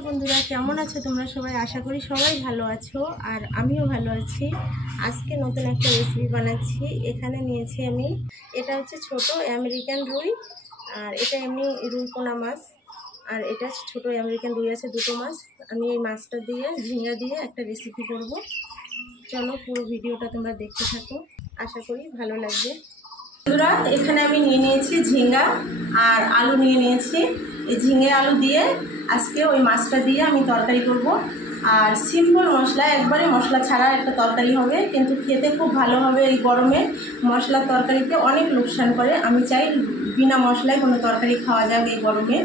নমস্কার বন্ধুরা, কেমন আছো তোমরা সবাই? আশা করি সবাই ভালো আছো আর আমিও ভালো আছি। আজকে নতুন একটা রেসিপি বানাচ্ছি। এখানে নিয়েছি আমি, এটা হচ্ছে ছোট আমেরিকান রুই, আর এটা এমনি রুই পোনা মাছ, আর এটা ছোট আমেরিকান রুই আছে দুটো মাছ। আমি এই মাছটা দিয়ে ঝিঙ্গা দিয়ে একটা রেসিপি করব। চলো পুরো ভিডিওটা তোমরা দেখতে থাকো, আশা করি ভালো লাগবে। বন্ধুরা, এখানে আমি নিয়ে নিয়েছি ঝিঙ্গা আর আলু নিয়ে নিয়েছি। এই ঝিঙে আলু দিয়ে আজকে ওই মাছটা দিয়ে আমি তরকারি করব। আর সিম্পল মশলা, একবারে মশলা ছাড়া একটা তরকারি হবে, কিন্তু খেতে খুব ভালো হবে। এই গরমে মশলার তরকারিতে অনেক লোকসান করে। আমি চাই বিনা মশলায় কোনো তরকারি খাওয়া যাক এই গরমে।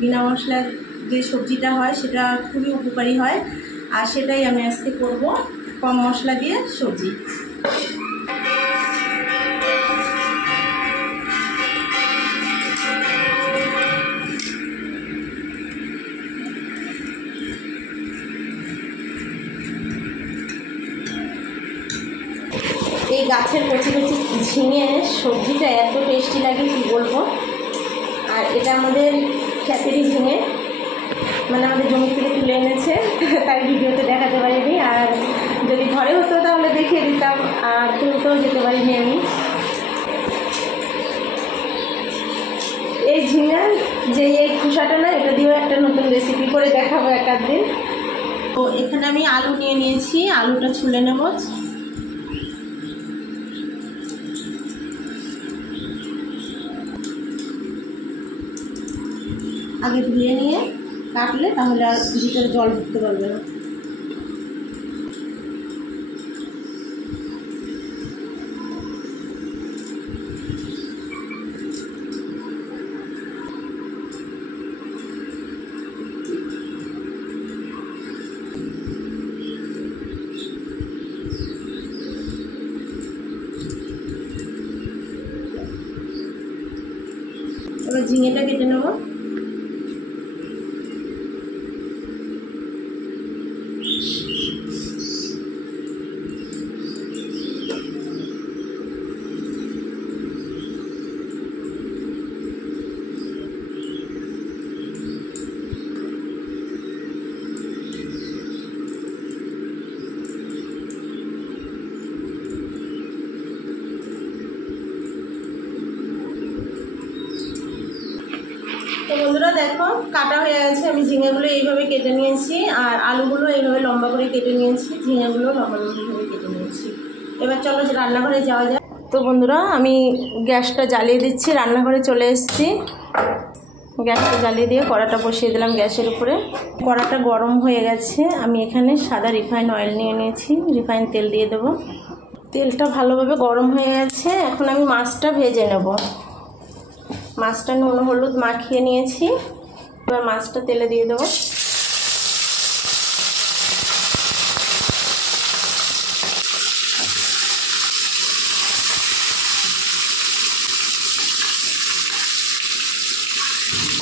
বিনা মশলার যে সবজিটা হয় সেটা খুবই উপকারী হয়, আর সেটাই আমি আজকে করব, কম মশলা দিয়ে সবজি। এই গাছের কচি কচি ঝিঙে সবজিটা এত টেস্টি লাগে কি বলবো। আর এটা আমাদের ক্ষেতেরই ঝিঙে, মানে আমাদের জমি থেকে তুলে এনেছে, তাই ভিডিওতে দেখাতে পারিনি। আর যদি ঘরে হতো তাহলে দেখিয়ে দিতাম, আর তুলতেও যেতে পারিনি আমি। এই ঝিঙার যে এই খোসাটা না, এটা দিয়েও একটা নতুন রেসিপি করে দেখাবো এক আধ দিন। তো এখানে আমি আলু নিয়ে নিয়েছি, আলুটা ছুলে নেব। আগে ধুয়ে নিয়ে কাটলে তাহলে আর ভিতরে জল ঢুকতে পারবে না। এবার ঝিঙেটা কেটে নেব। তো বন্ধুরা দেখো, কাটা হয়ে গেছে। আমি ঝিঙেগুলো এইভাবে কেটে নিয়েছি, আর আলুগুলো এইভাবে লম্বা করে কেটে নিয়েছি, ঝিঙেগুলো লম্বা লম্বাভাবে কেটে নিয়েছি। এবার চলো রান্নাঘরে যাওয়া যায়। তো বন্ধুরা, আমি গ্যাসটা জ্বালিয়ে দিচ্ছি, রান্নাঘরে চলে এসেছি। গ্যাসটা জ্বালিয়ে দিয়ে কড়াটা বসিয়ে দিলাম গ্যাসের উপরে। কড়াটা গরম হয়ে গেছে। আমি এখানে সাদা রিফাইন অয়েল নিয়ে নিয়েছি, রিফাইন তেল দিয়ে দেবো। তেলটা ভালোভাবে গরম হয়ে গেছে। এখন আমি মাছটা ভেজে নেব। মাছটা নুন হলুদ মাখিয়ে নিয়েছি, এবার মাছটা তেলে দিয়ে দেবো।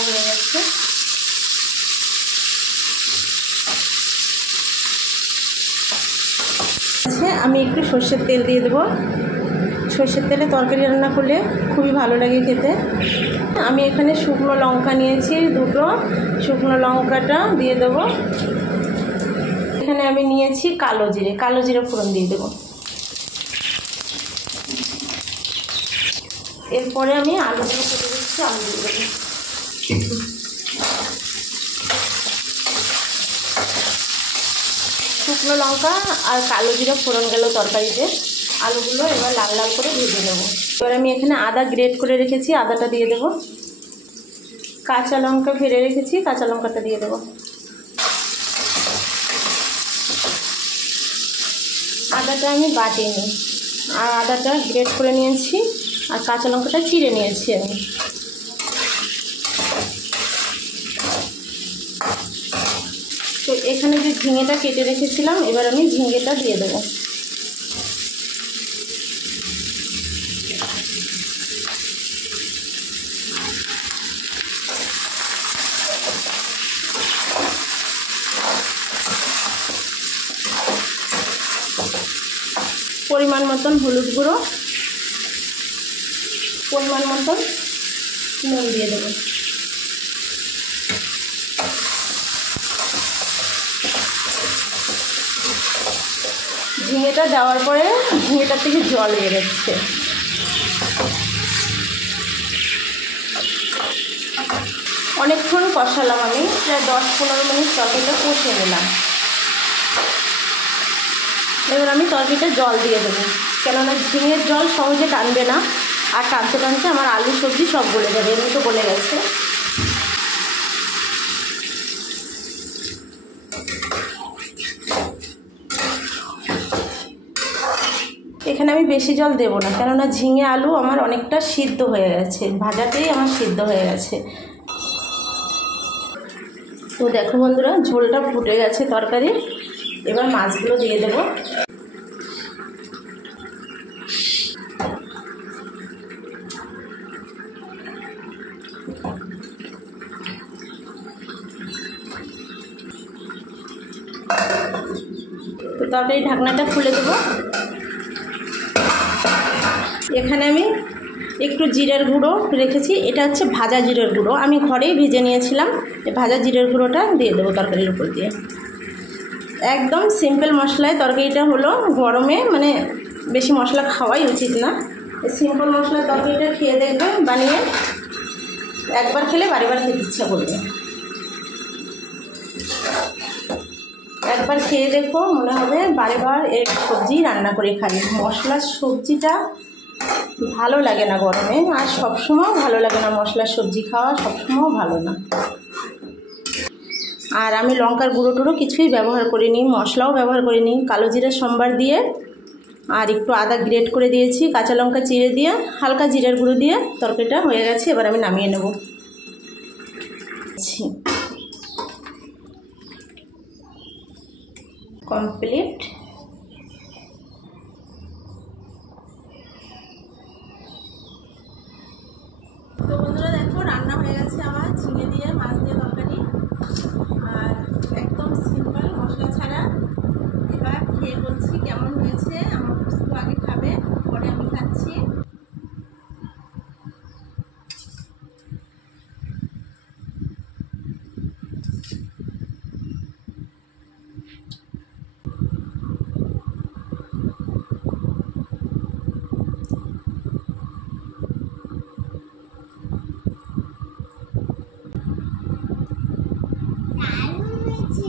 হয়ে যাচ্ছে। আমি একটু সর্ষের তেল দিয়ে দেবো। সর্ষের তেলে তরকারি রান্না করলে খুবই ভালো লাগে খেতে। আমি এখানে শুকনো লঙ্কা নিয়েছি দুটো, শুকনো লঙ্কাটা দিয়ে দেবো। এখানে আমি নিয়েছি কালো জিরে ফোড়ন দিয়ে দেবো। এরপরে আমি আলুগুলো কেটে দিচ্ছি, আলু দিয়ে দেবো। শুকনো লঙ্কা আর কালো জিরে ফোড়ন গেল তরকারিতে। আলুগুলো এবার লাল লাল করে ভেজে নেব। এবার আমি এখানে আদা গ্রেট করে রেখেছি, আদাটা দিয়ে দেবো। কাঁচা লঙ্কা ফেলে রেখেছি, কাঁচা লঙ্কাটা দিয়ে দেবো। আদাটা আমি বাটিনি, আর আদাটা গ্রেট করে নিয়েছি, আর কাঁচা লঙ্কাটা চিড়ে নিয়েছি আমি। তো এখানে যে ঝিঙেটা কেটে রেখেছিলাম, এবার আমি ঝিঙেটা দিয়ে দেবো। পরিমাণ মতন হলুদ গুঁড়ো, পরিমাণ মতন নুন দিয়ে দেবো। ঝিঙেটা দেওয়ার পরে ঝিঙেটার থেকে জল বেরোচ্ছে। অনেকক্ষণ কষালাম, আমি প্রায় 10-15 মিনিট তরকারিটা কষে নিলাম। এবার আমি তরকারিটা জল দিয়ে দেবো, কেননা ঝিঙের জল সহজে টানবে না, আর টানতে টানতে আমার আলু সবজি সব গলে যাবে, এমনি তো গলে গেছে। এখানে আমি বেশি জল দেবো না, কেননা ঝিঙে আলু আমার অনেকটা সিদ্ধ হয়ে গেছে, ভাজাতেই আমার সিদ্ধ হয়ে গেছে। তো দেখো বন্ধুরা, ঝোলটা ফুটে গেছে তরকারির। এবার মাছগুলো দিয়ে দেবো। তো তরকারি ঢাকনাটা খুলে দেবো। এখানে আমি একটু জিরের গুঁড়ো রেখেছি, এটা হচ্ছে ভাজা জিরের গুঁড়ো, আমি ঘরেই ভেজে নিয়েছিলাম। এই ভাজা জিরের গুঁড়োটা দিয়ে দেবো তরকারির উপর দিয়ে। একদম সিম্পল মশলায় তরকারিটা হলো, গরমে মানে বেশি মশলা খাওয়াই উচিত না। এই সিম্পল মশলার তরকারিটা খেয়ে দেখবে, বানিয়ে একবার খেলে বারবার খেতে ইচ্ছা করবে। একবার খেয়ে দেখো, মনে হবে বারবার এই সবজি রান্না করে খাই। মশলার সবজিটা ভালো লাগে না গরমে, আর সবসময় ভালো লাগে না, মশলার সবজি খাওয়া সবসময় ভালো না। আর আমি লঙ্কার গুঁড়ো টুড়ো কিছুই ব্যবহার করিনি, মশলাও ব্যবহার করিনি। কালো জিরে সম্বার দিয়ে আর একটু আদা গ্রেট করে দিয়েছি, কাঁচা লঙ্কা চিড়ে দিয়ে, হালকা জিরের গুঁড়ো দিয়ে তরকারিটা হয়ে গেছে। এবার আমি নামিয়ে নেব। কমপ্লিট। তো বন্ধুরা দেখো, রান্না হয়ে গেছে আমার ঝিঙে দিয়ে মাছ দিয়ে তরকারি, আর একদম সিম্পল মশলা ছাড়া। এবার খেয়ে বলছি কেমন হয়েছে। আমার পুষ্প আগে খাবে, পরে আমি খাচ্ছি। দারুণ হয়েছে।